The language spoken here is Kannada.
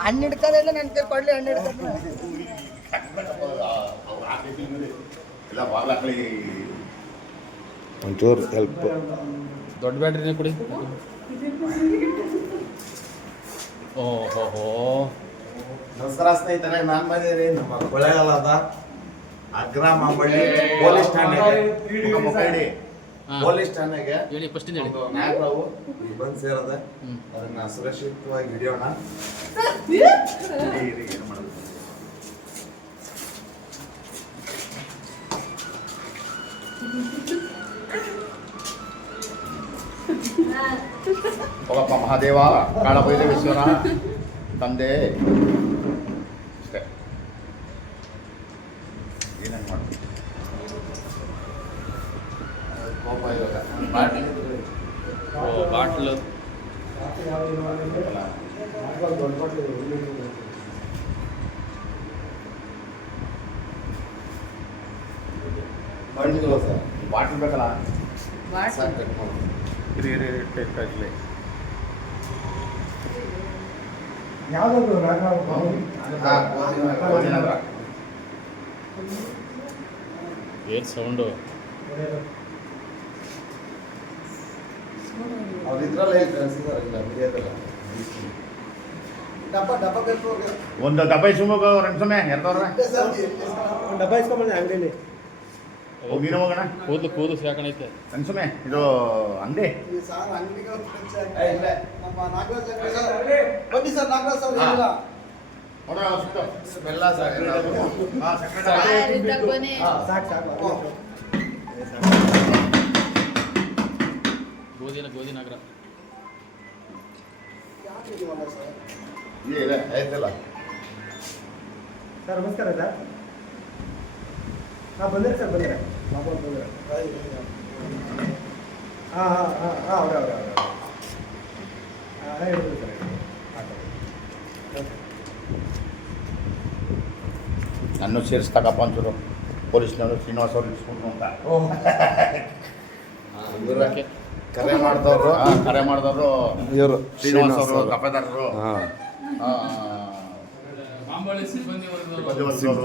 ಹಣ್ಣು ಹಿಡ್ಕೋದಿಲ್ಲ ನನ್ನ ಕೈ ಕೊಡ್ಲಿ ಹಣ್ಣು ಹಿಡ್ಕೊಂಡು ಒಂಚೂರು ಹೆಲ್ಪ್ ದೊಡ್ಡ ಬ್ಯಾಟ್ರಿನೇ ಕೊಡಿ. ಓಹೋ ನಮಸ್ಕಾರ ಸ್ನೇಹಿತರೆ, ನಾನು ಬಂದಿದ್ದೀನಿ ನಮ್ಮ ಕೊಳ್ಳೇಗಾಲದ ಅಗ್ರ ಮಾಂಬಳ್ಳಿ ಪೊಲೀಸ್ ಠಾಣೆಗೆ. ಪೊಲೀಸ್ ಠಾಣೆಗೆ ಹೇಳಿ ಫಸ್ಟ್ ಹೇಳಿ. ನಾಗರಾವು ಬಂದು ಸೇರದ ಅದನ್ನ ಸುರಕ್ಷಿತವಾಗಿ ಹಿಡಿಯೋಣ. ಏನು ಮಾಡೋದು ಹೋಗಪ್ಪ ಮಹಾದೇವ, ಕಾಳಭೈರವೇಶ್ವರ ತಂದೆ. ಅಷ್ಟೇ, ಏನೇನು ಮಾಡೋದು ಕೋಪ ಇವಾಗ ಬಾಟ್ಲು ಬಾಟ್ಲ್ ಬೇಕಲ್ಲ. ಏನ್ ಸೌಂಡು? ಅವ್ರಿದ್ರಲ್ಲೇ ಕಳಿಸಿದಾರಲ್ಲ ಬಿಡಿಯೋದಲ್ಲ. ಒಂದು ಡಬ್ಬ ಇಸ್ಕೊಂಬೋಗ ರಂಸಮೆ ಎರ್ದವ್ರೆ ಡಬ್ಬ ಇಸ್ಕೊಂಬಂದೆ ಅಂಗಡಿಯಲ್ಲಿ. ಹೋಗಿನ ಹೋಗೋಣ. ಕೂದಲು ಸಾಕಣೈತೆ. ರಂಸಮೆ ಇದು ಅಂಗಡಿ ಬನ್ನಿ ಸರ್, ನಾಗರಾಜ್ ಸರ್ ಏನಿಲ್ಲ. ಬೆಲ್ಲ ಸಕ್ಕರೆ ಸಾಕು ಸಾಕು. ಗೋಧಿ ನಗರ ಇದೆ ಆಯ್ತಲ್ಲ. ಸರ್ ನಮಸ್ಕಾರ ಸರ್. ಹಾಂ ಬಂದಿರಿ ಸರ್, ಬಂದಿರ ಬಾಬು ಬಂದಿರ. ಹಾಂ ಹಾಂ ಹಾಂ ಹಾಂ ಅವ್ರೆ ಹೇಳಿದ್ರು ಸರ್. ನನ್ನ ಸೇರಿಸ್ತಾಕಪ್ಪ ಒಂಚೂರು. ಪೊಲೀಸ್ನವರು ಶ್ರೀನಿವಾಸ್ ಅವ್ರು ಇಸ್ಕೊಂಡು ಅಂತ ಕರೆ ಮಾಡಿದವರು ಕರೆ ಮಾಡಿದವರು ಇವರು ಶ್ರೀನಿವಾಸ್ ಅವರು, ಕಪ್ಪೆದಾರರು, ಮಾಂಬಳ್ಳಿ ಸಿಬ್ಬಂದಿ ವರ್ಗದವರು.